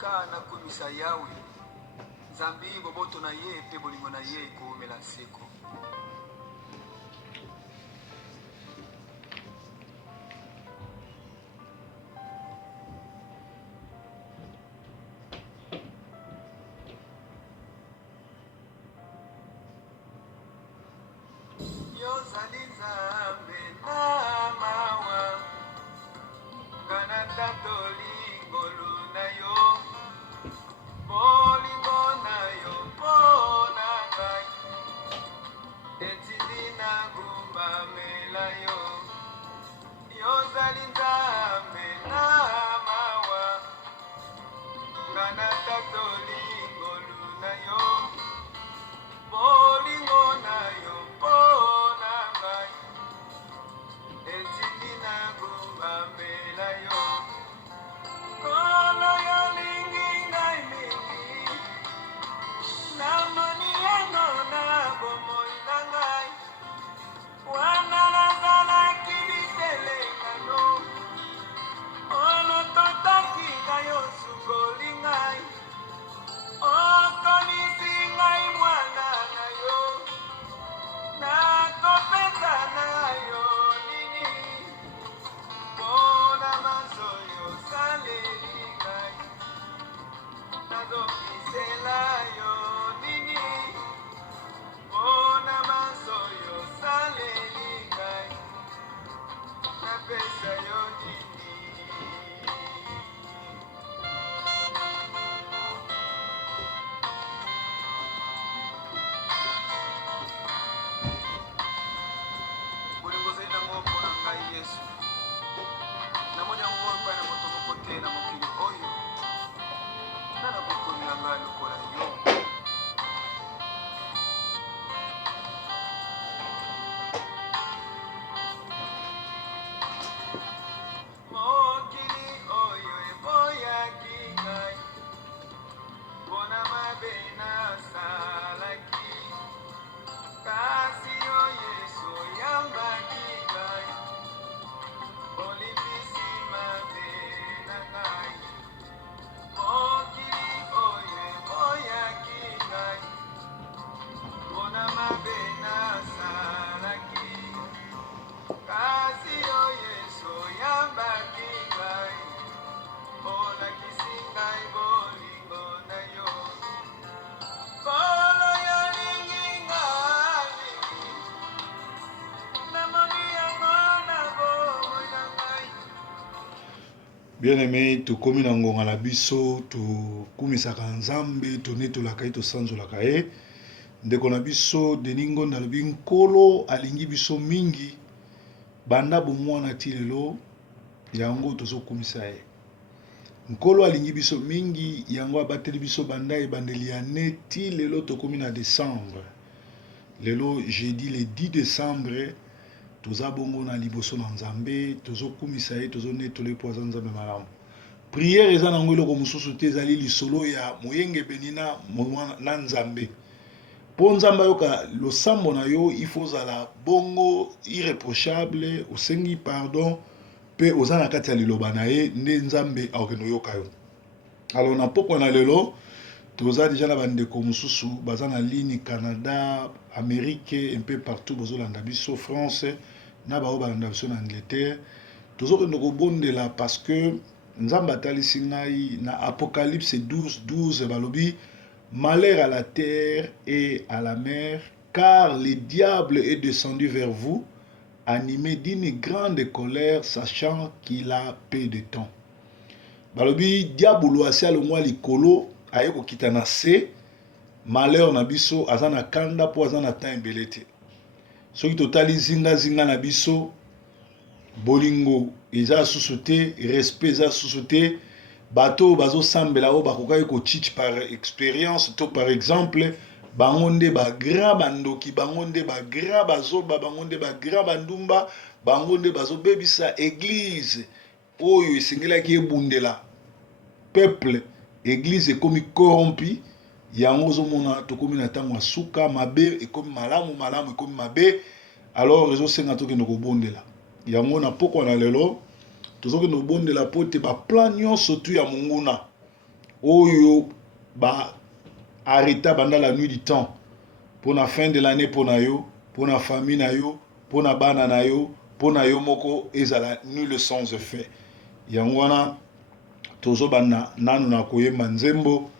ka na kumisa yawe nzambi boboto na ye pe bolingo na ye koomela seko. Yozali nzambe na mawa ngana tatoli ngolu na yo bolingo na yo mpona ngai etindi na gumbamela yo. Yozali nzambe na mawa ngana tatoli ngolu na yo bolingo na yo mpona ngai etindi na gumbamela yo. Kolo yolingi ngai mingi namoni yango na bomoi na ngai wana nazalaki litelengano olototaki ngai osukoli ngai okomisi ngai mwana na yo nakopesa na yo nini mpona masoi osaleli ngai nazongisela yo nini mpona masoi osaleli ngai napesa yo nini. Bolingo zali nango mpona ngai Yesu namoni yango epai na moto moko te na mokili oyo nana kokomela ngai lokola yo. Mokili oyo eboyaki ngai mpona mabe nasalaki kasi yo Yesu oyambaki ngai olipisi mabe na ngai. Mokili oyo eboyaki ngai mpona mabe nasalaki kasi yo Yesu oyambaki ngai olakisi ngai bolingo na yo. Kolo yolingi ngai mingi namoni yango na bomoi na ngai. Bien-aimé, tokomi na ngonga na biso tokumisaka nzambe tonetolaka ye tosanzolaka ye ndeko na biso Denis Ngonda alobi nkolo alingi biso mingi banda bomwana ti lelo yango tozokumisa ye. Nkolo alingi biso mingi yango abateli biso banda ebandeli ya ne ti lelo tokomi na décembre. Lelo jeudi le 10 décembre toza bongo na liboso na nzambe tozokumisa ye tozonetola ye mpo aza nzambe malamu. Prière eza nango eloko mosusu te ezali lisolo ya moyenge benina na nzambe. Po nzambe ayoka losambo na yo il faut ozala bongo irréprochable osengi pardon pe oza na kati ya liloba na ye nde nzambe akokende oyoka yo. Alors na pokwa na lelo toza deja na bandeko mosusu baza na ligne Canada, Amérique, un peu partout bozolanda biso France na bao balanda biso na Angleterre. Tozokende kobondela parce que nzambe atalisi ngai na Apocalypse 12:12 balobi malheur à la terre et à la mer car le diable est descendu vers vous animé d'une grande colère sachant qu'il a peu de temps. Balobi diabolo asia longwa likolo aye kokita na se malheur na biso aza na kanda po aza na temps ebele te. Soki totali zinga na biso bolingo eza susu te, respect eza susu te, bato bazosambela o bakokaki kochichi par expérience to par exemple bango nde bagra bandoki, bango nde bagra bazoba, bango nde bagra bandumba, bango nde bazobebisa église oyo esengelaki ebundela peuple. Église ekomi corrompi yango ozomona tokomi na ntango ya suka mabe ekomi malamu malamu ekomi mabe. Alors ezosenga tokende kobondela yango na pokwa na lelo tozokende kobondela po te baplan nyonso tu ya monguna oyo ba arrêta banda la nuit du temps pour la fin de l'année pour na yo, pour la famille na yo, pour na bana na yo, pour na yo moko ezala nul sans effet. Yango wana tozo bana nanu na koyemba nzembo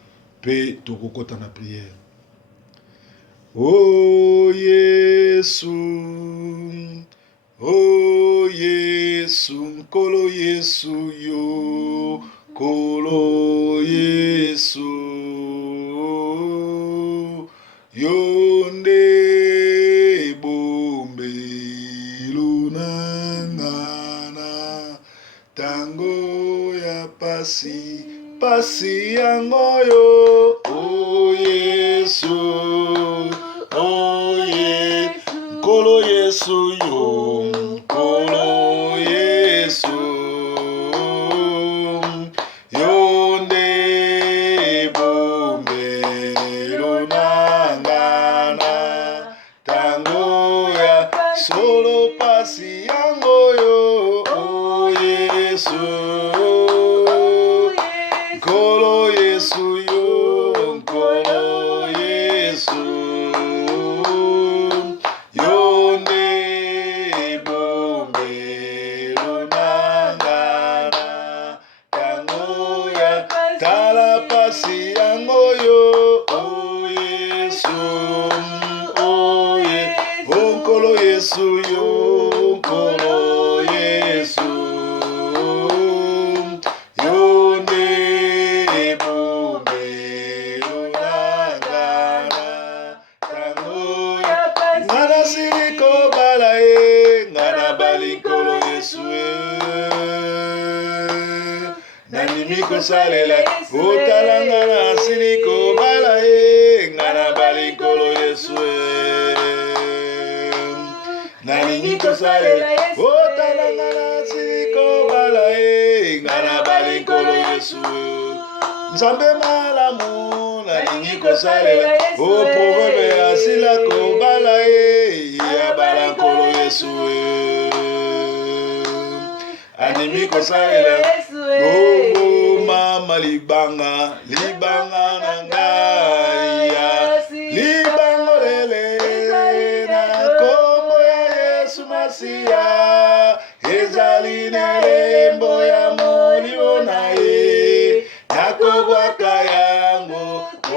pe tokokota na prière. Oh Yesu, oh Yesu, Nkolo Yesu yo, Kolo Yesu, yonde bombe lunangana, tango ya pasi, pasi yango yo, oh Yesu, oh Yesu, Nkolo Yesu yo, Nkolo Yesu, yonde bombe lunangana, tango ya solo pasi yango yo, oh Yesu, Nkolo Yesu yo, Nkolo Yesu, yonde bombe lunangana, tango ya tala pasi yango yo, oh Yesu, oh Yesu, oh Nkolo Yesu yo, Nkolo Yesu, yonde bombe lunangana, tango ya ngana siliko balae, ngana balinkolo Yesu nanimiko salela, otala ngana siliko balae, ngana balinkolo Yesu nanimiko salela, otala ngana siliko balae, ngana balinkolo Yesu Nzambe malamu nalingi kosalela, o proverbe asila kobala ya balankolo Yesu animi kosalela, bobo mama libanga, libanga na ngai ya libango lele na kombo ya Yesu Masiya, ezali na lembo ya molimo na ye, nakobwaka yango o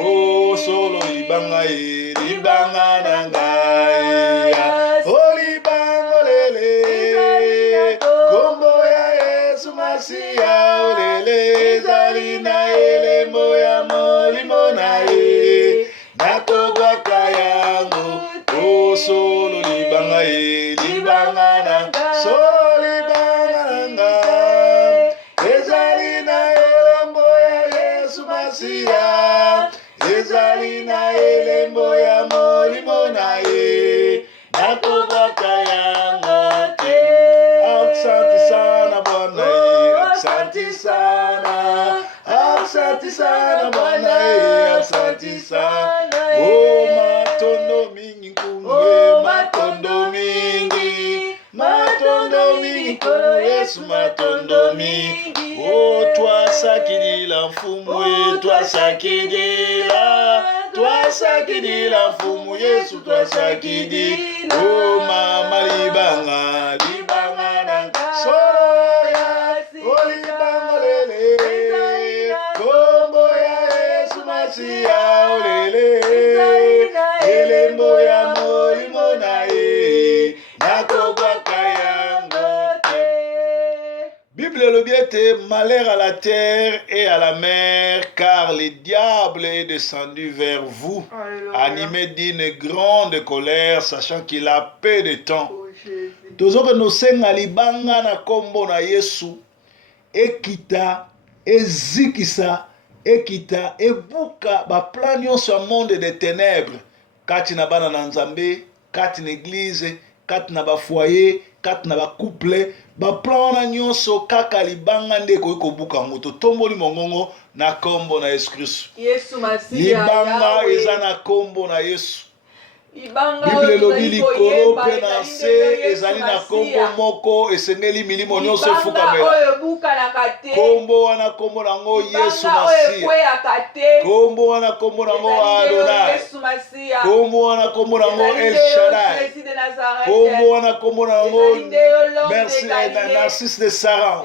solo libanga ye, libanga na ngai ya o libango lele kombo ya Yesu Masiya, olele ezali na elembo ya molimo na ye, nakobwaka yango o solo libanga ye, libanga na solo libanga na ngai, ezali na elembo ya Yesu Masiya, ezali na elembo ya molimo na ye, nakobwaka yango te. Asante sana Bwana ye, asante sana, asante sana Bwana ye, asante sana. Oh matondo mingi kumwe, matondo mingi, matondo mingi kumwe Yesu, matondo mingi. Oh twasakidila mfumu ye, twasakidila, twasakidila mfumu Yesu, twasakidila. Oh mama libanga, libanga na solo ya, oh libanga lele, kombo ya Yesu Masiya, olele elembo ya molimo na ye, nakobwaka yango te. Bible le biete, malheur à la terre et à la mer, car le diable est descendu vers vous, animé d'une grande colère, sachant qu'il a peu de temps. Tozoke no senga libanga na kombo na Yesu, ekita, ezikisa, ekita, ebuka, ba plan nyonso ya monde des ténèbres, kati na bana na Nzambe, kati na église, kati na ba foyer, kati na ba couple, ba plan na nyonso kaka libanga nde koyi kobuka moto. Tomboli mongongo na kombo na Yesu Kristo. Yesu Masiya, libanga eza na kombo na Yesu. Bible elobi likolo mpe na se ezali na kombo moko esengeli milimo nyonso efukamela. Kombo wana kombo nango Yesu Masiya. Kombo wana kombo nango Adonai. Kombo wana kombo nango El Shaddai. Kombo wana kombo nango Narcisse de Saran.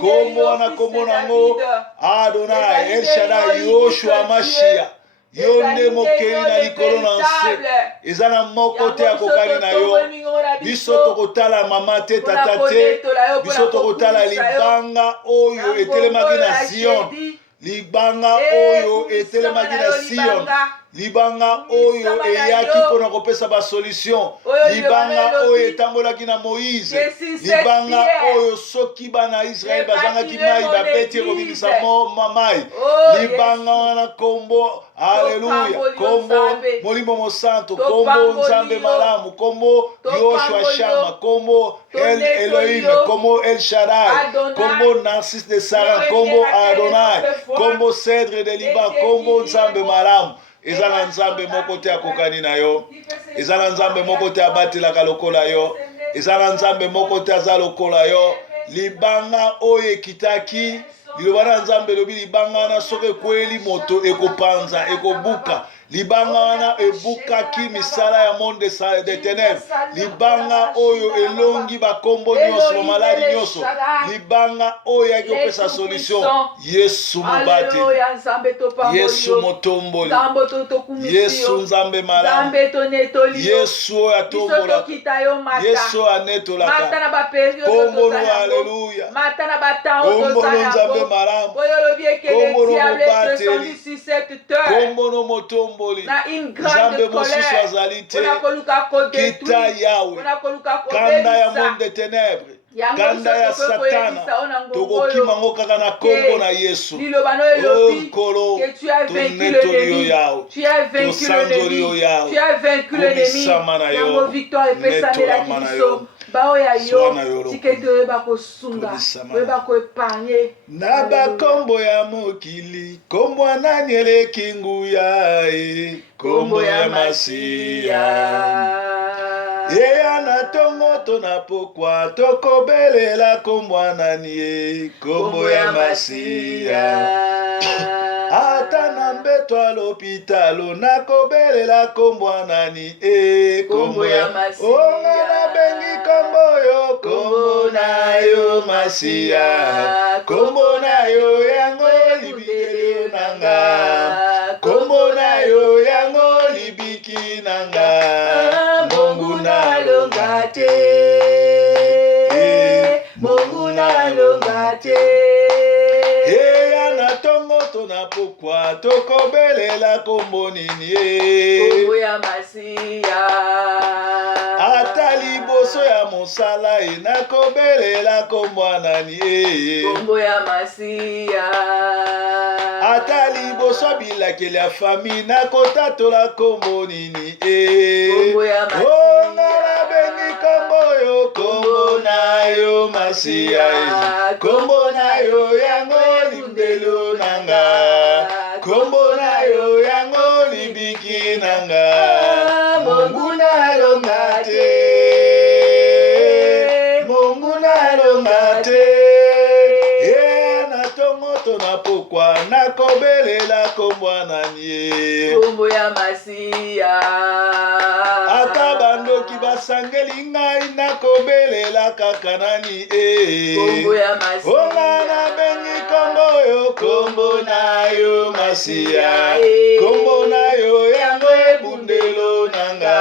Kombo wana kombo nango Adonai El Shaddai Yoshua Mashiach. Yo nde mokeli na likolo na nse eza na moko te akokani na yo. Biso tokotala mama te tata te, biso tokotala libanga oyo etelemaki na Zion, libanga oyo etelemaki na Zion, libanga oyo eyaki mpona kopesa basolution, libanga oyo etambolaki na Moïse, libanga oyo soki bana Israel bazangaki mai babeti ekobimisa mai, libanga wana kombo Haleluya, kombo Molimo Mosanto, kombo Nzambe Malamu, kombo Yoshua Shama, kombo El Elohim, kombo El Shaddai, kombo Narcisse de Saran, kombo Adonai, kombo Cèdre de Liban, kombo Nzambe Malamu. Eza na Nzambe moko te akokani na yo, eza na Nzambe moko te abatelaka lokola yo, eza na Nzambe moko te aza lokola yo. Libanga oyo ekitaki liloba na Nzambe lobi libanga wana soki ekweli moto ekopanza ekobuka. Libanga wana ebukaki misala ya monde de ténèbres. Libanga oyo elongi bakombo nyonso maladi nyonso. Libanga oyo yaki opesa solution. Yesu mobate, Yesu motomboli, Yesu Nzambe malamu, Yesu oyo atombolaka, Yesu anetolaka. Kombo no haleluya, kombo no Nzambe malamu, kombo no mobateli, kombo no motomboli. Nzambe mosusu azali te kita Yawe, kanda ya monde de ténèbres, kanda ya Satana, tokokima ngo kaka na kombo na Yesu. O nkolo tonetoli yo Yawe, tosanzoli yo Yawe, komisama na yo, netolama na yo, swana yo loko, na bakombo ya mokili, kombo anani eleki nguya, kombo ya Masiya. Eya na tongo tona pokwa tokobelela kombo anani kombo ya Masiya. Ata na mbeto a l'hôpitalo nakobelela kombo anani kombo ya Masiya. Onga na bengi kombo yo kombo na yo Masiya. Kombo na yo yango libikeli nanga, kombo na yo yango libiki nanga. Mungu nalonga te, Mungu nalonga te. Eya na tongo tona pokwa tokobelela kombo nini kombo ya Masiya. Ata liboso ya mosala nakobelela kombo anani kombo ya Masiya. Ata liboso bilakeli ya fami nakotatola kombo nini kombo ya Masiya. Onga na bengi kombo yo kombo na yo Masiya. Kombo na yo yango libelo nanga, kombo na yo yango libiki nanga. Mungu nalonga te, Mungu nalonga te. Na tongo tona pokwa nakobelela kombo anani kombo ya Masiya. Ata bandoki basangeli ngai nakobelela kaka nani kombo ya Masiya. Onga na bengi kombo yo kombo na yo Masiya. Kombo na yo yango ebundelo nanga,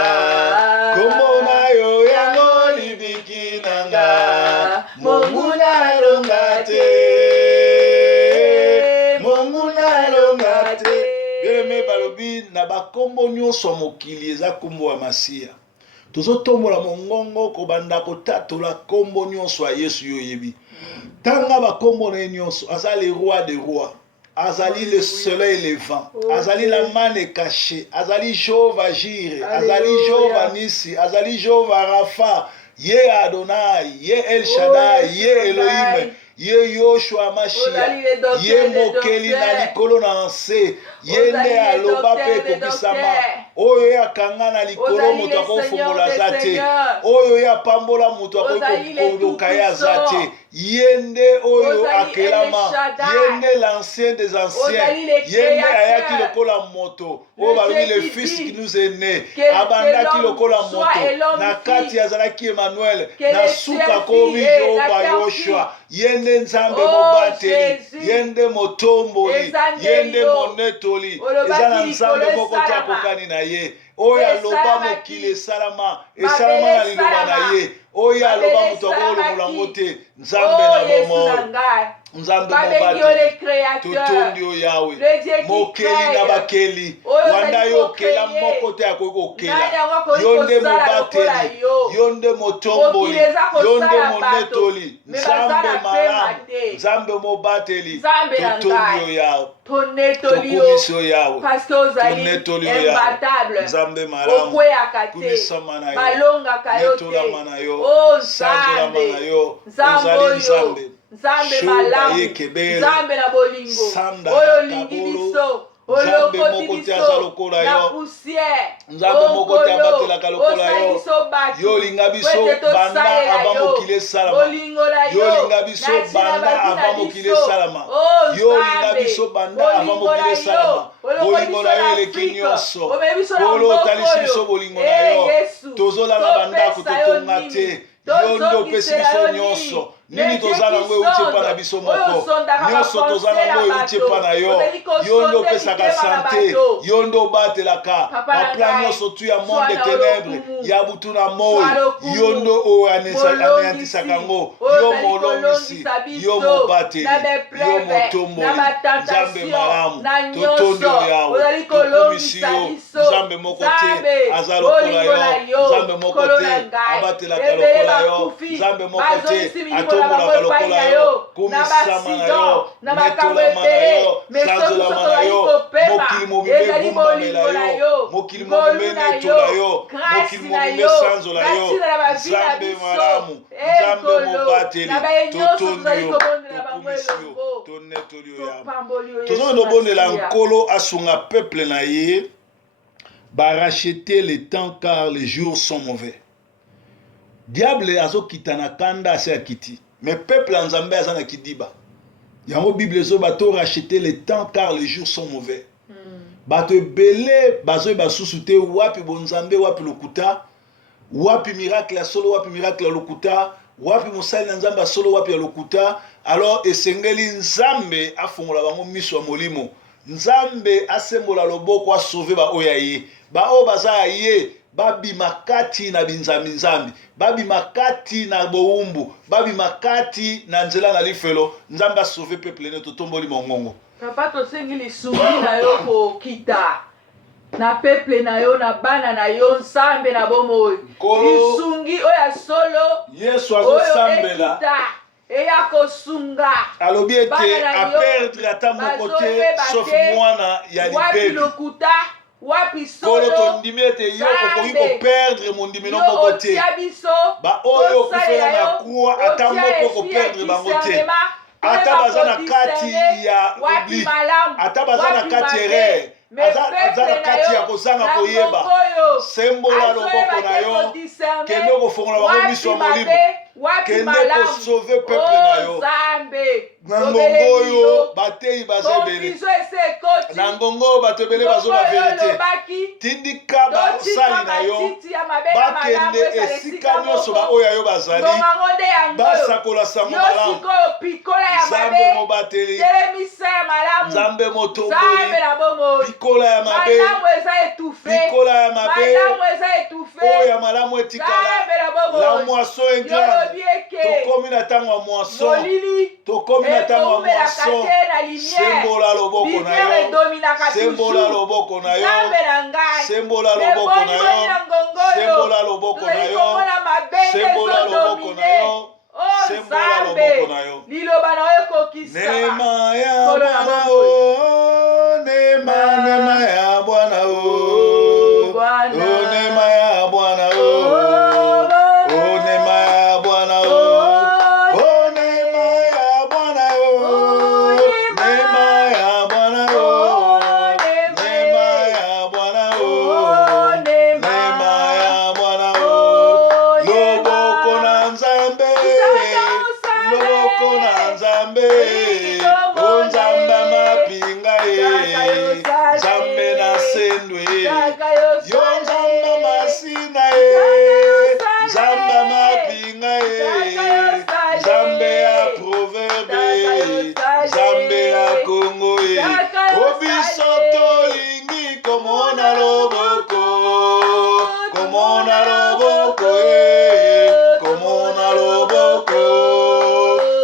kombo na yo yango libiki nanga. Mungu nalonga te, Mungu nalonga te. Bien-aimé balobi na bakombo nyonso mokili eza kombo ya Masiya. Tozotombola mongongo kobanda kotatola kombo nyonso ya Yesu yo yebi. Tanga bakombo na nyonso azali roi des rois, azali le soleil levant, azali la manne cachée, azali Jéhovah Jireh, azali Jéhovah Nissi, azali Jéhovah Rapha, ye Adonai, ye El Shaddai, ye Elohim, ye Yoshua Mashiach, ye mokeli na likolo na nse, ye nde aloba pe kokisama. oyo ya kanga na likolo moto akofongola za te, oyo ya pambola moto akokoloka ye aza te, ye nde oyo akelama, ye nde l'ancien des anciens, ye nde ayaki lokola moto oyo balobi le fils qui nous est né, abandaki lokola moto na kati azalaki Emmanuel, na suka komi Jehova Yoshua, ye nde nzambe mobateli, ye nde motomboli, ye nde monetoli, eza na nzambe moko te akokani na ye, oyo aloba mokili esalama na liloba na ye, oyo aloba moto akolongola yango te, nzambe na bomoi, nzambe mobateli, totondi o Yawe, mokeli na bakeli, wanda yo kela moko te akoki kokela, yo nde mobateli, yo nde motomboli, yo nde monetoli, nzambe malamu, nzambe mobateli, totondi o Yawe, tokumisi o Yawe, tonetoli o Yawe, nzambe malamu, kumisama na yo, netolama na yo, sanzolama na yo, ozali nzambe, malamu, nzambe na bolingo, oyo lingi biso, nzambe moko te aza lokola yo, nzambe moko te abatelaka lokola yo, yo linga biso banda avant mokili esalama, yo linga biso banda avant mokili esalama, yo linga biso banda avant mokili esalama, bolingo na yo eleki nyonso, bolo otalisi biso bolingo na yo, tozolala bandako totonga te, yo nde opesi biso nyonso, nini toza nango euti epa na biso moko, nyonso toza nango euti epa na yo, yo nde opesaka sante, yo nde obatelaka baplan nyonso tu ya monde de ténèbre, ya butu na moi, yo nde oyo aneyantisaka yango, yo molongisi, yo mobateli, yo motomboli, nzambe malamu, totondi o Yawe, tokumisi yo, nzambe moko te aza lokola yo, nzambe moko te abatelaka lokola yo, nzambe moko te atombolaka lokola yo, kumisama na yo, netolama na yo, sanzolama na yo, mokili mobimbe bumbamela yo, mokili mobimbe netola yo, mokili mobimbe sanzola yo, nzambe malamu, nzambe mobateli, totondi yo, tokumisi yo, tonetoli yo Yawe. Tozonga tobondela nkolo asunga peuple na ye baracheter le temps car les jours sont mauvais. Diable azokita na kanda ase akiti, mais peuple en Nzambe aza na kidiba. Yango Bible zo bato racheter le temps car les jours sont mauvais. Bato ebele bazo basusu te wapi bonzambe wapi lokuta, wapi miracle ya solo wapi miracle ya lokuta, wapi mosali na Nzambe solo wapi ya lokuta. Alors esengeli Nzambe afongola bango miso ya molimo, Nzambe asembola loboko asauver ba oya ye, ba o baza ye babi makati na binzambi nzambi, babi makati na boumbu, babi makati na nzela na lifelo, Nzambe a sauvé peuple ne totomboli mongongo. Papa tosengi lisungi na yo ko kita na peuple na yo na bana na yo nsambe na bomoi. Lisungi oya solo Yesu azosambela eya kosunga alobi ete a perdre ata moko te sauf mwana ya lipebi. Wapi lokuta wapi solo tondimi ete yo okoki koperdre mondimi no moko te, ba oyo okufela na kuwa ata moko koperdre bango te, ata baza na kati ya oubli, ata baza na kati erreur, aza na kati ya kozanga koyeba, sembola loboko na yo, kende kofongola bango miso ya molimo, kende kosauve peuple na yo. Na ngongo oyo bateyi baza ebele, na ngongo oyo bato ebele bazoba verite, tindika basali na yo bakende esika nyonso baoyo yo bazali, basakola sango malamu, Nzambe mobateli, Nzambe motomboli, pikola ya mabe, pikola ya mabe, oyo ya malamu etikala, la moisson est grande, tokomi na ntango ya moisson, tokomi na ntango ya moisson, sembola loboko na yo, sembola loboko na yo, sembola loboko na yo, sembola loboko na yo, sembola loboko na yo, sembola loboko na yo. Neema ya Bwana o, neema ya Bwana o, neema ya Bwana o. Nzambe o Nzambe mapinga Nzambe na sendwe yo Nzambe masina Nzambe mapinga Nzambe ya proverbe Nzambe ya Kongo obiso tolingi komona loboko komona loboko komona loboko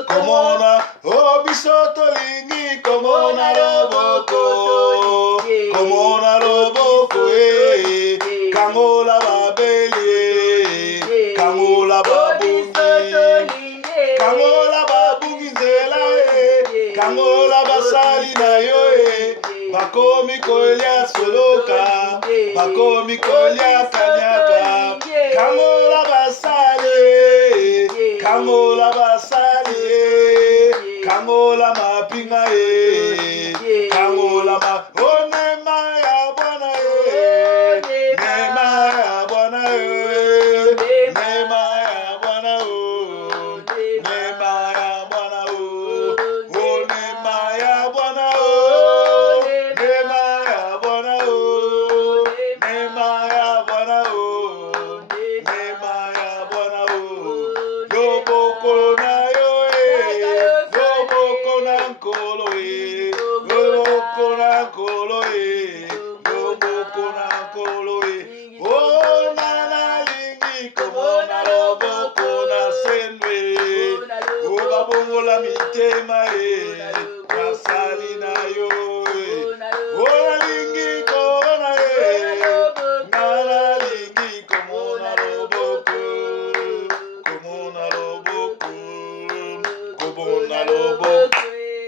komona obiso tolingi komona loboko komona loboko kangola babeli kangola babungi kangola babungi nzela kangola basali na yo bakomi kolia soloka bakomi kolia kanyaka kangola basali kangola basali kangola mapinga kangola ma onema ya Bwana nema ya Bwana nema ya Bwana nema ya Bwana onema ya Bwana nema ya Bwana nema ya Bwana nema ya Bwana loboko na yo loboko na nkolo loboko na nkolo loboko na nkolo o nana lingi komona loboko na sendwe o babongola mitema basali na yo o lingi komona nana lingi komona loboko komona loboko komona loboko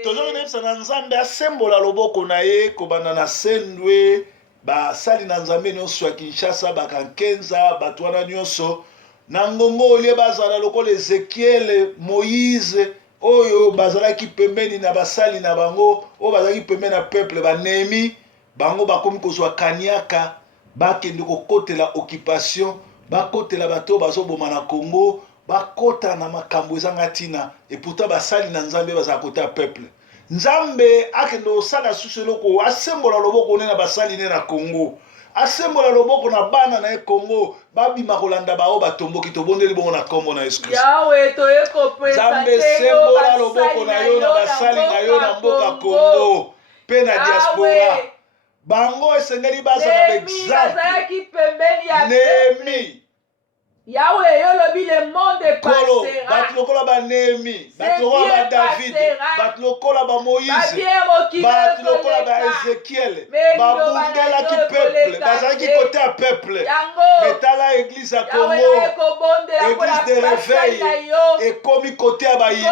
tozongi nayebisa na Nzambe asembola loboko na ye kobanda na sendwe basali na Nzambe nyonso ya Kinshasa bakankenza bato wana nyonso na ngongo olie bazala lokola Ezekiel Moïse oyo bazalaki pembeni na basali na bango oyo bazalaki pembeni na peuple banemi bango bakomi kozwa kaniaka bakende kokotela occupation bakotela bato bazoboma na Congo bakota na makambo ezanga ntina et pourtant basali na Nzambe bazala kota ya peuple Nzambe akende osala susu eloko asembola loboko ne na basali ne na Congo asembola loboko na bana na Congo babima kolanda bao batomboki tobondeli bongo na kombo na Yesu Kristo Yahweh toyeko presenter Nzambe sembola loboko na yo na basali na yo na mboka Congo pe na diaspora bango esengeli bazala exemple Nehemi Yahweh yolobi le monde passera. Batlokola ba Nehemi, batlokola ba David, batlokola ba Moïse, batlokola ba Ezekiel, babundela ki peuple, bazalaki côté à peuple. Metala église à Congo, église de réveil, et komi côté à Baïni,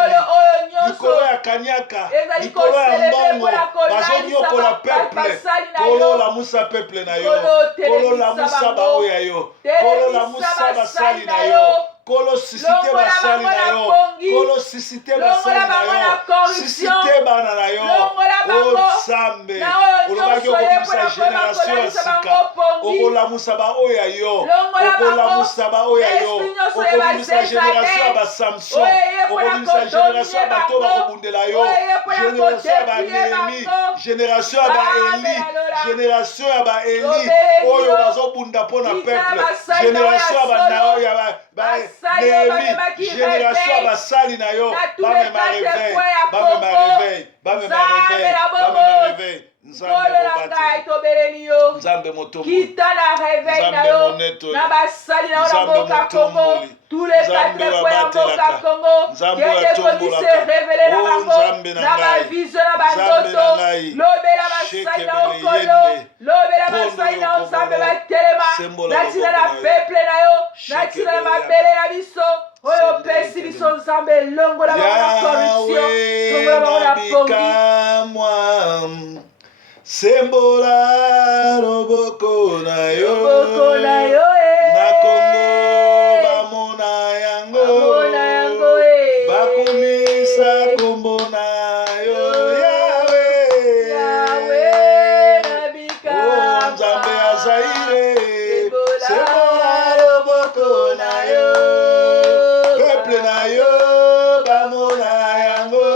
likolo ya kanyaka, likolo ya mbongo, bazonyokola peuple, kolo la musa peuple na yo, kolo la musa ba oya yo, kolo la musa ba sali na yo kolo sisite basali na yo kolo sisite basali na yo sisite bana na yo o Nzambe olobaki okobimisa génération ya sika okolamusa baoya yo okolamusa baoya yo okobimisa génération ya basamson okobimisa génération ya bato bakobundela yo génération ya banehemi génération ya baeli génération ya baeli oyo bazobunda mpo na peuple génération ya banao ya Nehemi génération ya basali na yo bamema réveil bamema réveil bamema réveil bamema réveil Nzambe motomboli Nzambe moneto Nzambe motomboli tous les quatre coins mboka Congo qui est se révéler na bango na ba vision na bandoto lobela basali na okolo lobela basali na Nzambe batelema natina na peuple na yo natina na mabele na biso oyo pesi biso Nzambe longola ba corruption longola ba pongi sembola loboko na yo na Congo bamona yango bakumisa kombo na yo Yahweh nabika Nzambe ya Zaire sembola loboko na yo peuple na yo bamona yango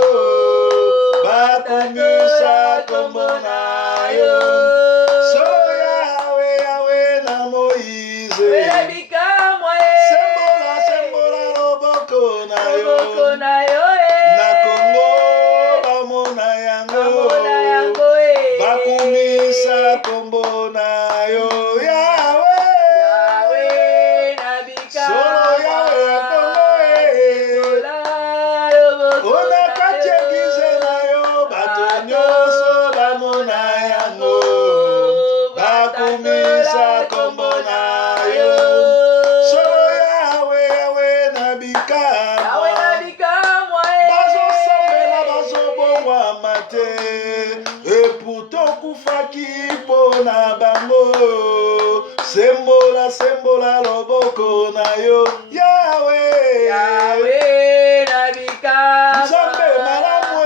akufaki pona bango. Sembola sembola loboko na yo Yahweh. Yahweh nabika Nzambe malamu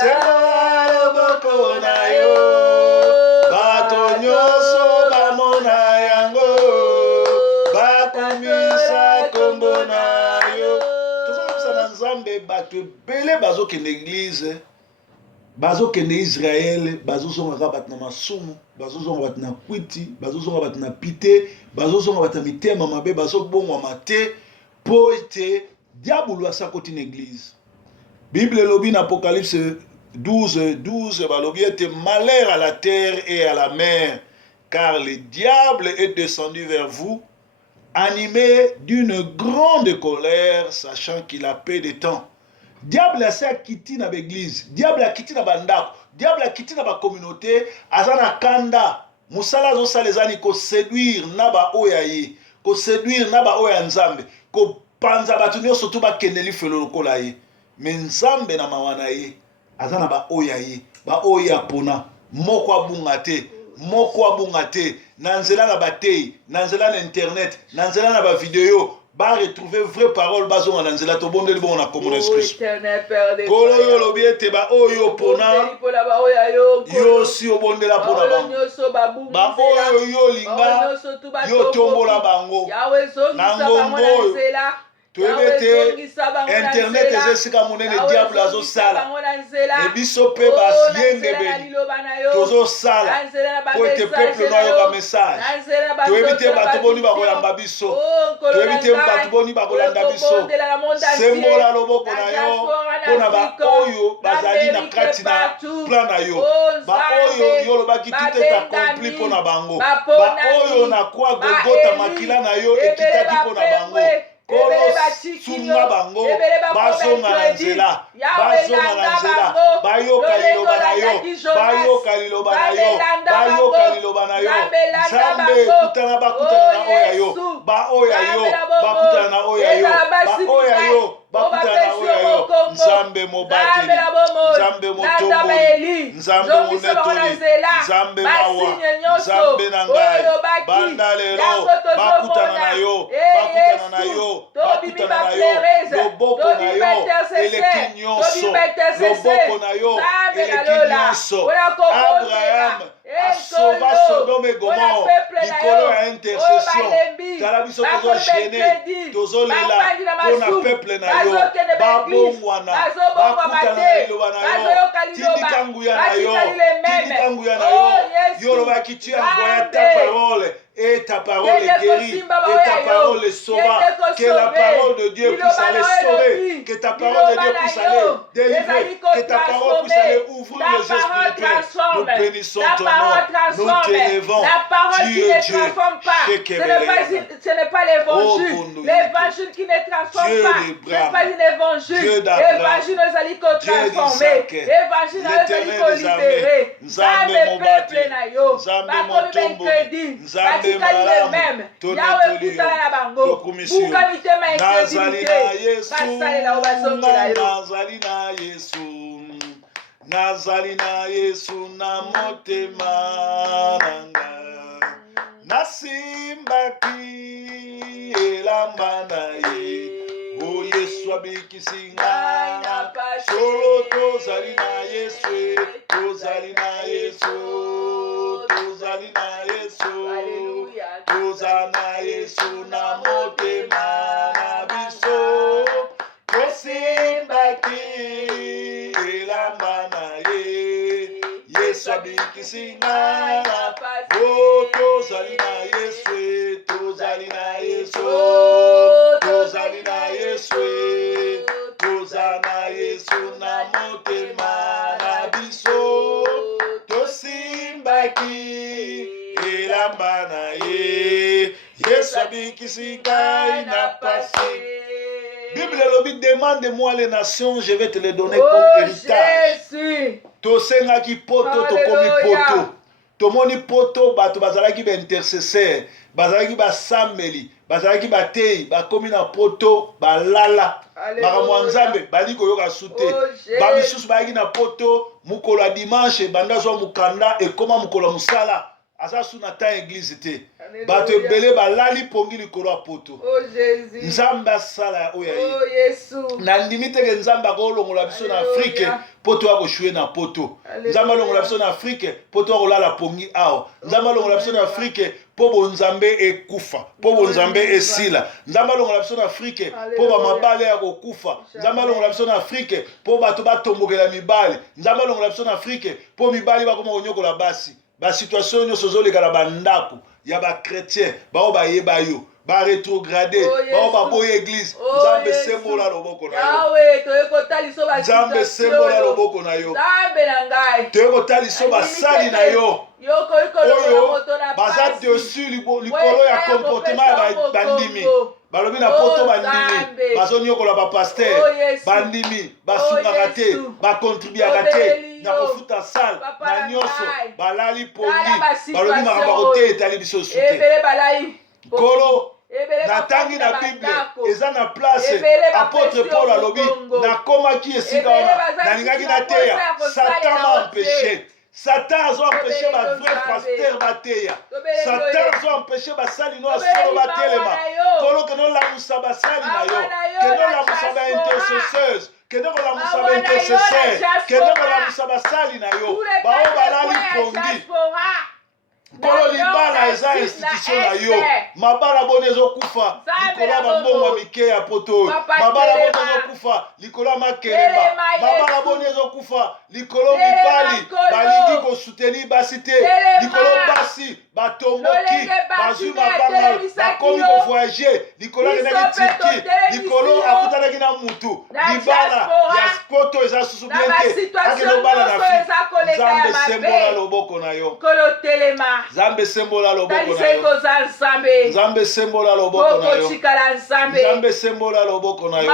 sembola loboko na yo. Bato nyonso bamona yango bakumisa kombo na yo. Tozomisa na Nzambe bato ebele bazokende église, bazokende Israel, bazozonga bato na masumu, bazozonga bato na kwiti, bazozonga bato na pite, bazozonga bato na mitema mabe, bazobongwama te po ete diabolo asakoti na église. Bible elobi na Apocalypse 12 balobi ete malheur à la terre et à la mer, car le diable est descendu vers vous, animé d'une grande colère, sachant qu'il a peu de temps. Diable a sa kiti na l'église, diable a kiti na bandako, diable a kiti na ba communauté, azana kanda, musala zo salezani ko séduire na ba oyaye, ko séduire na ba oya Nzambe, ko panza batu nyonso tu ba kendeli felo lokola ye. Mais Nzambe na mawana ye, azana ba oyaye, ba oya pona, moko abunga te. Moko abunga te, na nzela na batei, na nzela na internet, na nzela na ba vidéo, ba retrouver vraie parole bazonga na nzela to bondeli bon na commune Christ. Kolo yo lobi ete ba oyo pona, yo si obondela pona bango. Ba oyo yo linga, yo tombola bango. Na ngombo toyebete internet ezesika monene diable azosala. Ebiso pe basiyengebeli tozosala po ete peuple noyoka message. Toyebite bato boni bakolamba biso, toyebite bato boni bakolanda biso. Sembola loboko na yo mpona baoyo bazali na kati na plan na yo, baoyo yo lobaki tout est accompli mpona bango, baoyo na kwa Golgotha makila na yo ekitaki mpona bango. Kolo sunga bango bazonga na nzela, bazonga na nzela, bayoka liloba na yo, bayoka liloba na yo, bayoka liloba na yo. Nzambe kutana bakutana na oya yo, baoya yo bakutana na oya yo, baoya yo bakutana na oya yo. Nzambe mobateli, Nzambe motomboli, Nzambe monetoli, Nzambe mawa, Nzambe na ngai, banda lelo bakutana na yo, bakutana na yo, bakutana na yo, loboko na yo eleki nyonso, loboko na yo eleki nyonso. Abraham asauva Sodome et Gomorre likolo ya intercession. Tala biso tozogene, tozolela mpona peuple na yo, babongwana, bakutana na liloba na yo, tindika nguya na yo, tindika nguya na yo. Yo lobaki tu envoies ta parole et ta parole est guérie, et ta parole est sauvant. Que la parole de Dieu puisse aller sauver, que ta parole de Dieu puisse aller délivrer, que ta parole puisse aller ouvrir les yeux spirituels. Nous bénissons ton nom, nous t'élevons. Tu es Dieu. Ce n'est pas l'évangile. L'évangile qui ne transforme pas. Ce n'est pas un évangile. L'évangile nous a dit qu'on transformer. L'évangile nous a dit qu'on libérer. Nzambe peuple na yo. Bakomi crédit. Batikali le même. Yahweh kutana na bango. Buka mitema incrédulité. Basalela obazongela yo. Nazali na Yesu. Nazali na Yesu na motema nanga. Nasimbaki elamba na ye. O Yesu abikisi nga. Solo tozali na Yesu. Tozali na Yesu. Tozali na Yesu. Tozali na Yesu na motema na biso. Tosimbaki elamba na ye. Yesu abikisi nga. O tozali na Yesu. Tozali na Yesu. Tozali na Yesu. Tozali na Yesu na motema na biso. Tosimbaki elamba na ye. Yesu abikisi ngai na pasi. Bible lobi, demande-moi les nations, je vais te les donner comme héritage. Tosengaki poto tokomi poto. tomoni poto bato bazalaki ba intercesseur bazalaki basambeli bazalaki batei bakomi na poto balala makambo ya nzambe bali koyoka su te bamisusu bayaki na poto mokolo ya dimanche banda zwa mokanda ekoma mokolo ya mosala aza su na ta eglize te bato ebele balali pongi likolo ya poto nzambe asala oyo ye na ndimi teke nzambe akolongola biso na afrike poto akoshue na poto nzambe alongola biso na afrike poto akolala pongi awa nzambe alongola biso na afrike po bonzambe ekufa po bonzambe esila nzambe alongola biso na afrike po bamabale ya kokufa nzambe alongola biso na afrike po bato batombokela mibali nzambe alongola biso na afrike po mibali bakoma konyokola basi basituation nyonso ozoleka na bandako ya bakretien bao bayeba yo baretrograde bao baboya eglise nzambe sembola loboko na yo nzambe sembola loboko na yo toye kotaliso basali na yo oyo baza dessus likolo ya comportement ya bandimi balobi na poto bandimi bazonyokola bapaster bandimi basungaka te bakontribuaka te na kofuta sale na nyonso balali pongi balobi makambo akote etali biso su te kolo natangi na bible eza na place apôtre paul alobi nakomaki esika wana nalingaki nateya satan m'a empêché Satan a empêché ma vrai pasteur bateya. Satan a empêché ma sali no asolo batelema. Kolo que non la musa basali na yo. Que non la musa ba intercesseuse. Que non la musa ba intercesseur. Que non la musa basali na yo. Ba o balali pongi. Kolo libala eza institution na yo. Mabala bonezo kufa. Likola bambongo mike ya poto. Mabala bonezo kufa. Likola makelema. Mabala bonezo kufa. Likolo mibali balingi kosuteni basi te likolo basi batomboki bazwi mabanga bakomi kovoyage likolo akendaki Turki likolo akutanaki na mutu libala ya poto eza susu bien te akende obala na Afrika nzambe sembola loboko na yo nzambe sembola loboko na yo nzambe sembola loboko na yo nzambe sembola loboko na yo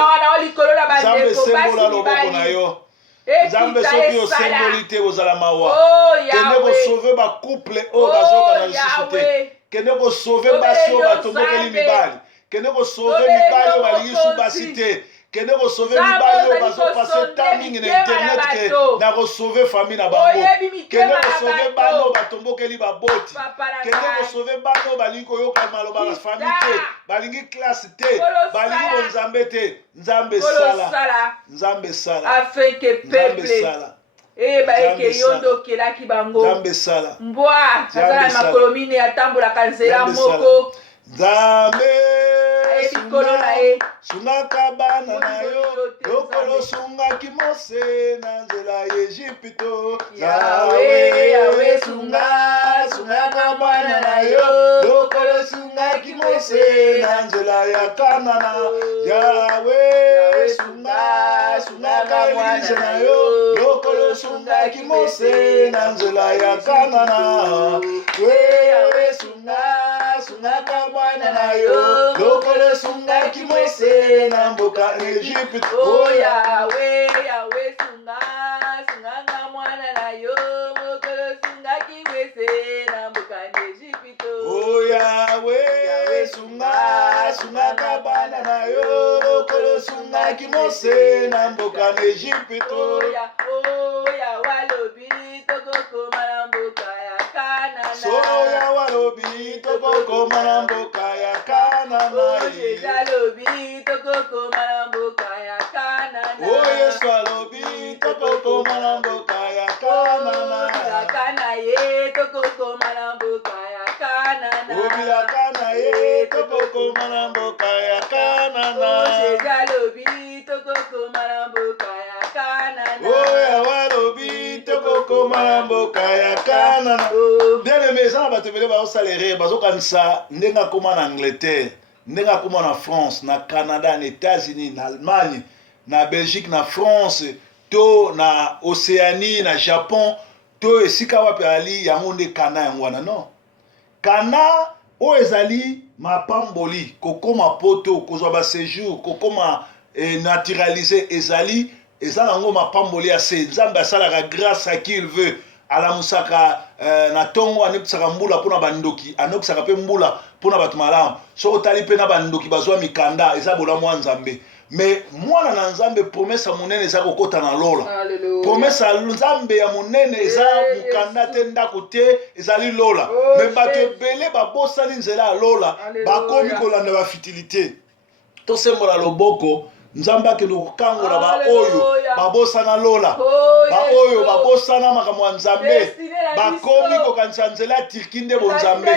nzambe sembola loboko na yo nzambe soki osemboli te kozala mawa kende kosauve bacouple oyo bazoyoka na lisusu te kende kosauve basi oyo batombokeli mibali kende kosauve mibali oyo balingi su basi te kende kosauve mibali oyo bazopase temps mingi na internet ke na kosauve famille na bango kende kosauve bana oyo batombokeli baboti kende kosauve bana oyo balingi koyoka maloba na famille te balingi classe te balingi bonzambe te nzambe sala nzambe sala afin que peuple bayeke yondo okelaki bango nzambe sala mbwa azala na makolo mine atambolaka nzela moko nzambe likolo na ye sungaka bana na yo lokolo sungaki mose na nzela ya Ejipito yawe sungaka bana na yo lokolo sungaki mose na nzela ya Kanana yawe sungaka eglize na yo lokolo sungaki mose na nzela ya Kanana yawe sungaka bana na yo lokolo sungaki mose na mboka Egypte oh yawe sunganga mwana na yo lokolo sungaki mose na mboka Egypte oh yawe sungaka bana na yo lokolo sungaki mose na mboka Egypte oh yawe lobi tokokoma na mboka ya Kanana soya walobi tokokoma na mboka ya Kanana Yesu alobi tokokoma na mboka ya Kanana oh Yesu alobi tokokoma na mboka ya Kanana bilaka ye tokokoma na mboka ya Kanana oh bilaka ye tokokoma na mboka ya Kanana Yesu alobi tokokoma na mboka ya Kanana oh yawe alobi tokokoma na mboka ya Kanana bien aimé eza na bato ebele bazosalere bazokanisa ndenge akoma na Angleterre ndenge akoma na France na Canada na États-Unis na Allemagne na Belgique na France to na Océanie na Japon to esika wapi ali yango nde kana yango wana non kana oyo ezali mapamboli kokoma poto kozwa baséjour kokoma naturalisé ezali eza nango mapamboli ya se nzambe asalaka grâce à qui il veut alamusaka na tongo anekisaka mbula pona bandoki anokisaka pe mbula pona bato malamu soko tali pe na bandoki bazwa mikanda eza bolamu ya nzambe mais mwana na nzambe promesa monene eza kokota na lola promesa nzambe ya monene eza mukanda te ndako te ezali lola mais bato ebele babosani nzela ya lola bakomi kolanda bafitilité tosembola loboko nzambe akende kokangola baoyo babosana lola baoyo babosana makambo ya nzambe bakomi kokanisa nzela ya tirki nde bonzambe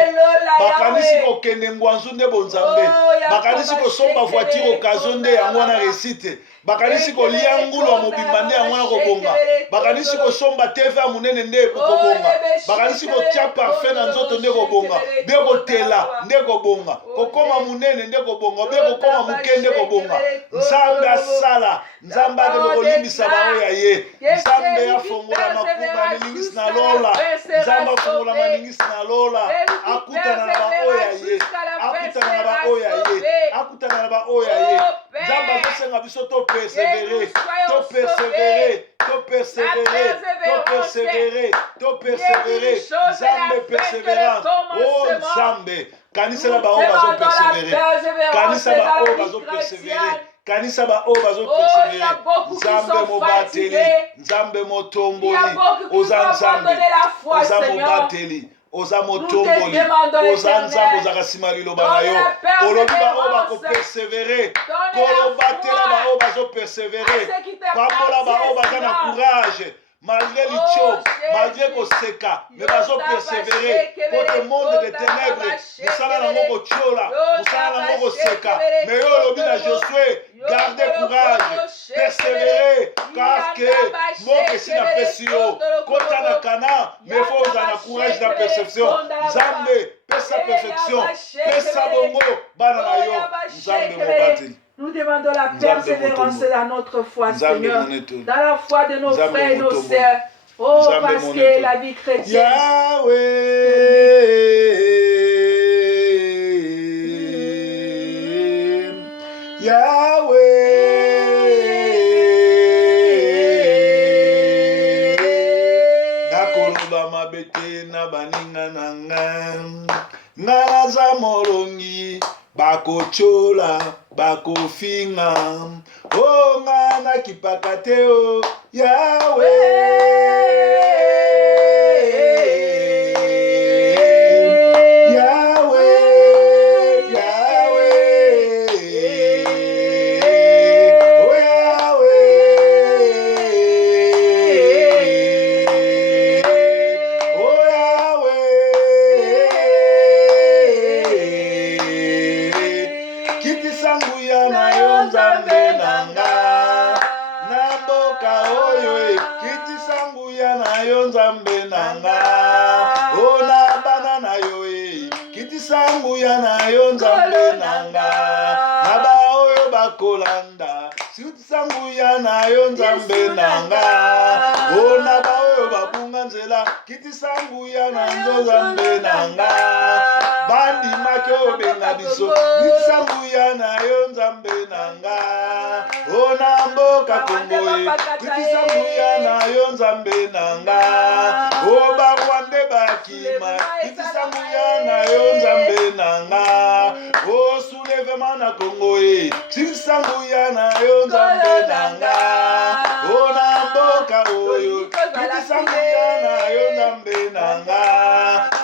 bakanisi kokende ngwanzu nde bonzambe bakanisi kosomba voiture okazio nde yango wana resite bakanisi kolia ngulu ya mobimba nde yango wana kobonga bakanisi kosomba tv ya monene nde kobonga bakanisi kotia parfum na nzoto nde kobonga be kotela nde kobonga kokoma monene nde kobonga be kokoma moke nde kobonga nzambe asala nzambe akende kolimbisa baoyo ya ye nzambe afongola makumba milingisi na lola nzambe afongola maningisi na lola akutana na baoyo ya ye akutana na baoyo ya ye akutana na baoyo ya ye nzambe azosenga biso topersevere topersevere topersevere topersevere topersevere nzambe perseverance o nzambe kanisela baoyo bazopersevere kanisa baoyo bazopersevere kanisa baoyo bazopersevere nzambe mobateli nzambe motomboli oza nzambe oza mobateli oza motomboli oza nzambe ozaka nsima liloba na yo olobi baoyo bakopersevere kolobatela baoyo bazopersevere pambola baoyo baza na courage malgré l'icho, malgré koseka, mais bazo persévérer pour le monde des ténèbres. Musala na moko chola, musala na moko seka. Mais yo lobi na Josué, gardez courage, persévérer, car que moke si na pesio, kota na kana, mais faut na courage na perception. Zambe, pesa perfection, pesa bongo, bana na yo, zambe mobati. Nous demandons la persévérance dans notre foi, Seigneur, dans la foi de nos frères et nos sœurs. Oh, parce que la vie chrétienne. Yahweh, Yahweh, nakoloba mabete na baninga nanga, nalaza molongi. Bakochola, bakofinga, oh ngana kipakateo, Yahweh, Yahweh, Yahweh, oh Yahweh, oh Yahweh. Kiti sangu ya na yo nzambe nanga na mboka oyo kiti sangu ya na yo nzambe nanga ona bana na yo kiti sangu ya na yo nzambe nanga na ba oyo bakolanda kiti sangu ya na yo nzambe nanga ona ba oyo babunga nzela kiti sangu ya na nzambe nanga bandi make obenga biso nsangu ya na yo nzambe nanga ona mboka Kongo nsangu ya na yo nzambe nanga o barwande bakima nsangu ya na yo nzambe nanga o soulèvement na Kongo nsangu ya na yo nzambe nanga ona mboka oyo nsangu ya na yo nzambe nanga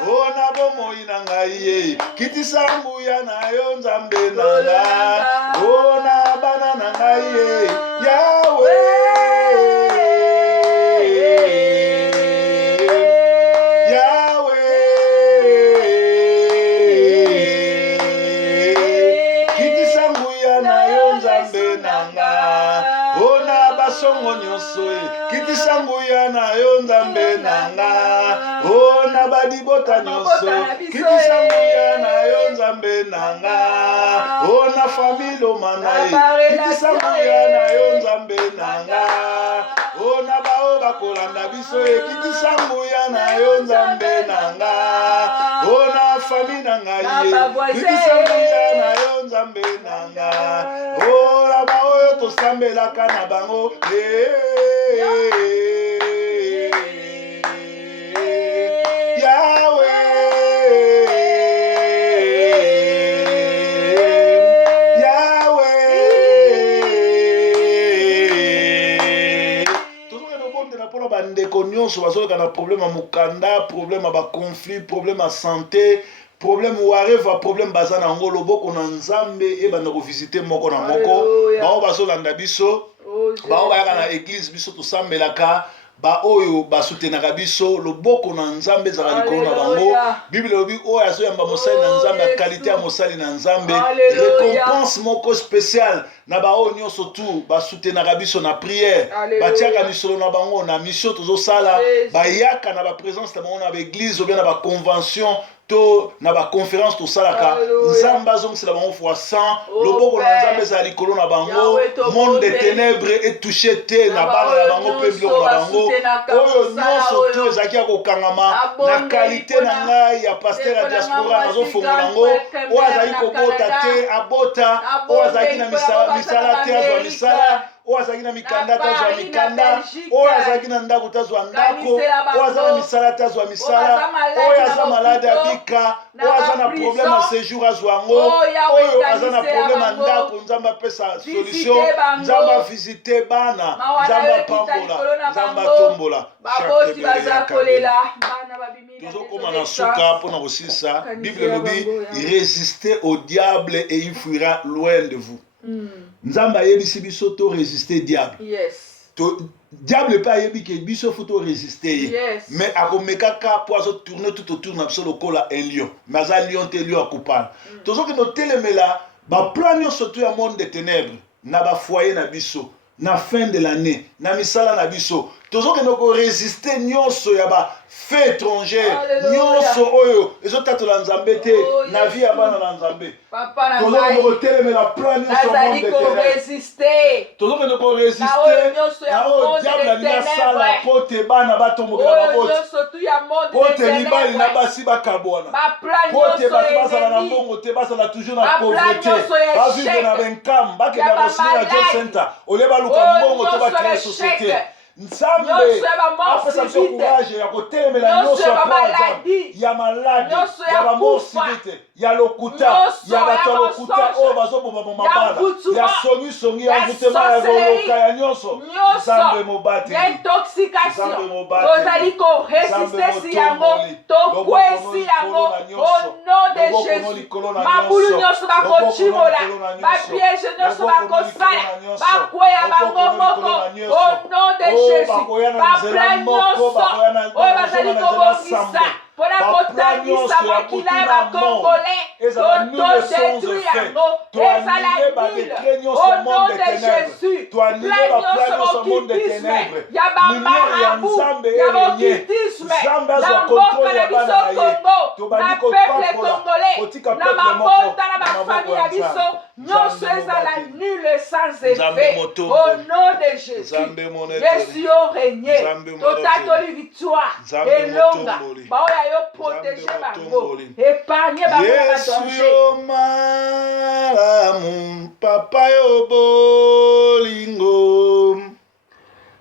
ona bomoi na ngai kiti sangu ya na yo nzambe nanga ona bana na ngai Yahweh, Yahweh, kiti sangu ya na yo nzambe nanga ona basongo nyonso kiti sangu ya na yo nzambe nanga ona badibota nyonso kiti sangu ya na yo nzambe nanga ona familo manaye kiti sangu ya na yo nzambe nanga ona bao bakolanda biso kiti sangu ya na yo nzambe nanga ona fami na ngai kiti sangu ya na yo nzambe nanga ona bao tosambelaka na bango nyonso bazoleka na problème ya mokanda, problème ya baconflit, problème ya santé, problème wareva, problème baza nango, loboko na nzambe ebanda kovisite moko na moko. Bao bazolanda biso, bao bayaka na église biso tosambelaka, ba oyo basutenaka biso, loboko na nzambe ezala likolo na bango. Bible lobi oyo azoyamba mosali na nzambe, qualité ya mosali na nzambe, récompense moko spéciale na ba oyo nyonso tu basutenaka biso na prière, batiaka misolo na bango na mission tozosala, bayaka na ba présence na bango na ba église ou bien na ba convention to na ba conférence to salaka. Nzambe azongisela bango fois 100, loboko na nzambe ezala likolo na bango. Monde des ténèbres est touché te na bana na bango pe biloko na bango. Oyo nyonso tu ezalaki ya kokangama na qualité na ngai ya pasteur ya diaspora nazofongola yango. Oyo azalaki kobota te abota, oyo azalaki na misala te azwa misala, oyo azalaki na mikanda te azwa mikanda, oyo azalaki na ndako te azwa ndako, oyo aza na misala te azwa misala, oyo aza malade abika, oyo aza na problème ya séjour azwa yango, oyo aza na problème ya ndako nzambe apesa solution, nzambe avisite bana, nzambe apambola, nzambe atombola. Tozokoma na suka mpona kosilisa. Bible lobi résistez au diable et il fuira loin de vous. Nzamba ayebisi biso to résister diable. Diable pas ayebi ke biso faut to résister. Mais akomekaka po azo tourner tout autour na biso lokola un lion. Mais aza lion te lion akopala. Tozoki no telemela ba plan nyonso to ya monde des ténèbres na ba foyer na biso na fin de l'année na misala na biso. Tozoki no ko résister nyonso ya ba fait étranger nyonso oyo ezotatola nzambe te na vie ya bana na nzambe. Tozoki no ko telemela plan nyonso monde des ténèbres. Tozoki no ko résister na o diable alinga sala po te bana batomokela baboti, po te mibali na basi bakabwana, po te bato bazala na mbongo te bazala toujours na pauvreté, bavivre na benkam bakenda bosili na job center olie baluka mbongo to bakrea société. Nzambe apesa biso courage ya kotelemela nyonso ya plan nzambe ya maladi ya bamosibite ya lokuta ya bato ya lokuta oyo bazoboma mabala ya songisongi ya mvutema ya koloka ya nyonso. Nzambe mobateli, Nzambe mobateli, Nzambe motomboli, tokwesi yango au nom de Jésus. Mabulu nyonso bakochimola, bapiège nyonso bakosala, bakweya bango moko au nom de Jésus. Bapla nyonso oyo bazali kobongisa mpona kotangisa makila ya bakongolais todétruire yango ezala nul au nom de Jésus. Pla nyonso bokitisme ya bamarabu ya bokitisme na mboka na biso Kongo na peuple congolais na mabota na bafamille ya biso nyonso ezala nul sans effet au nom de Jésus. Yesu yo régné totatoli victoire elonga baoya yo protéger bango épargner bango na badanger. Yesu yo malamu papa yo bolingo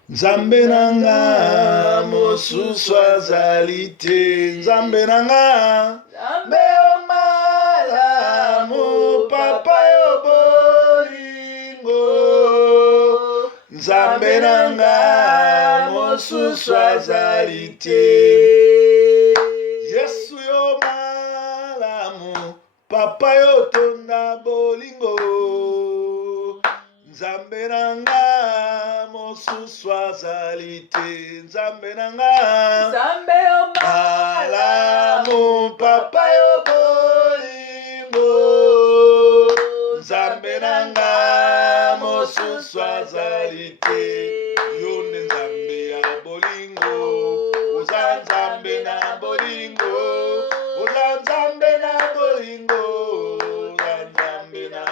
Nzambe nanga mosusu azali te, Nzambe nanga Nzambe yo malamu papa yo bolingo Nzambe nanga mosusu azali te. Yesu yo malamu papa yo tonda bolingo Nzambe nanga mosusu azali te, Nzambe nanga Nzambe yo malamu papa yo bolingo Nzambe nanga mosusu azali te. Yo nde Nzambe ya bolingo, oza Nzambe na bolingo, oza Nzambe na bolingo, oza Nzambe na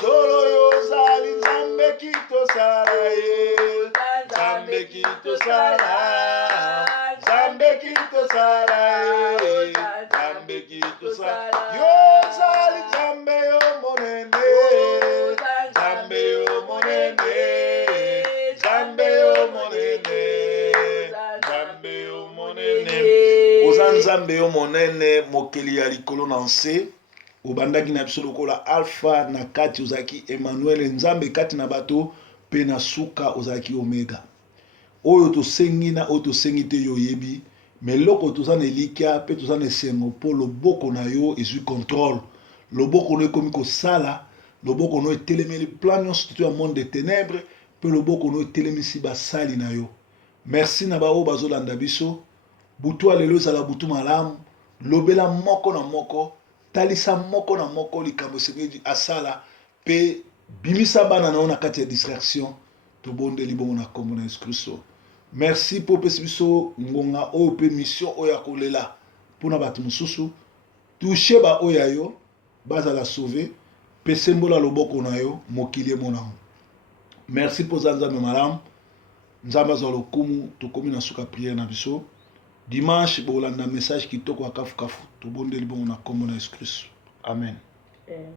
solo yo ozali Nzambe kitosala ye, Nzambe kitosala, Nzambe kitosala ye, Nzambe kitosala. Yo ozali Nzambe yo monene, Nzambe yo monene, Nzambe yo monene, Nzambe yo monene. Oza Nzambe yo monene mokeli ya likolo na nse. Obandaki na biso lokola alpha na kati ozaki Emmanuel Nzambe kati na bato pe na suka ozaki omega. oyo tosengi na oyo tosengi te yo yebi mais loko toza na elikia pe toza na esengo mpo loboko na yo ezwi contrôle loboko no ekomi kosala loboko no etelemeli plan nyonso to ya monde de ténèbres pe loboko no etelemisi basali na yo merci na bao bazolanda biso butu alelo ezala butu malamu lobela moko na moko talisa moko na moko likambo esengeli asala pe bimisa bana na yo na kati ya distraction tobondeli bongo na kombo na Yesu Kristo merci po pesi biso ngonga oyo pe mission oyo ya kolela mpona bato mosusu touche ba oyo ya yo bazala sauve pe sembola loboko na yo mokili emonango merci mpo za nzambe malamu nzambe azwa lokumu tokomi na suka priere na biso dimanche bolanda message kitoko ya kafukafu tobondeli bongo na kombo na Yesu Kristo amen.